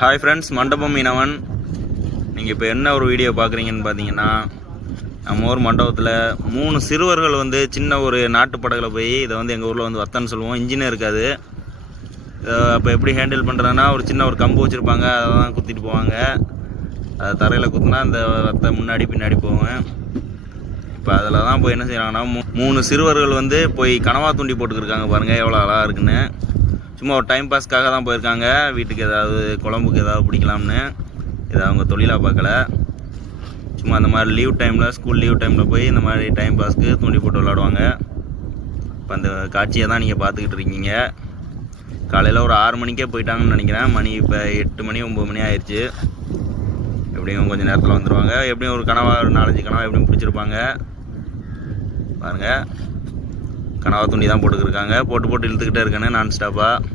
Hi friends, மண்டபம் மீனவன். நீங்கள் இப்போ என்ன ஒரு வீடியோ பார்க்குறீங்கன்னு பார்த்தீங்கன்னா, நம்ம ஊர் மண்டபத்தில் 3 சிறுவர்கள் வந்து சின்ன ஒரு நாட்டு படகுல போய் இதை வந்து எங்கள் ஊரில் வந்து வத்தன்னு சொல்லுவோம், இன்ஜினே இருக்காது. அப்போ எப்படி ஹேண்டில் பண்ணுறதுன்னா, ஒரு சின்ன ஒரு கம்பு வச்சுருப்பாங்க, அதை தான் குத்திட்டு போவாங்க. அதை தரையில் குத்துனா அந்த வத்தை முன்னாடி பின்னாடி போவேன். இப்போ அதில் தான் போய் என்ன செய்கிறாங்கன்னா, 3 சிறுவர்கள் வந்து போய் கனவா தூண்டி போட்டுக்கிருக்காங்க. பாருங்கள் எவ்வளோ அழகாக இருக்குன்னு. சும்மா ஒரு டைம் பாஸ்க்காக தான் போயிருக்காங்க. வீட்டுக்கு ஏதாவது குழம்புக்கு ஏதாவது பிடிக்கலாம்னு, இதை அவங்க தொழிலாக பார்க்கல. சும்மா அந்த மாதிரி லீவ் டைமில், ஸ்கூல் லீவ் டைமில் போய் இந்த மாதிரி டைம் பாஸ்க்கு தூண்டி போட்டு விளாடுவாங்க. இப்போ அந்த காட்சியை தான் நீங்கள் பார்த்துக்கிட்டு இருக்கீங்க. காலையில் ஒரு 6 மணிக்கே போயிட்டாங்கன்னு நினைக்கிறேன். மணி இப்போ 8 மணி 9 மணி ஆயிடுச்சு. எப்படியும் கொஞ்சம் நேரத்தில் வந்துடுவாங்க. எப்படியும் ஒரு கனவா, ஒரு 4-5 கனவா எப்படியும் பிடிச்சிருப்பாங்க. பாருங்கள், கனவா தூண்டி தான் போட்டுக்கிருக்காங்க. போட்டு இழுத்துக்கிட்டே இருக்கேன்னு நான் ஸ்டாப்பாக.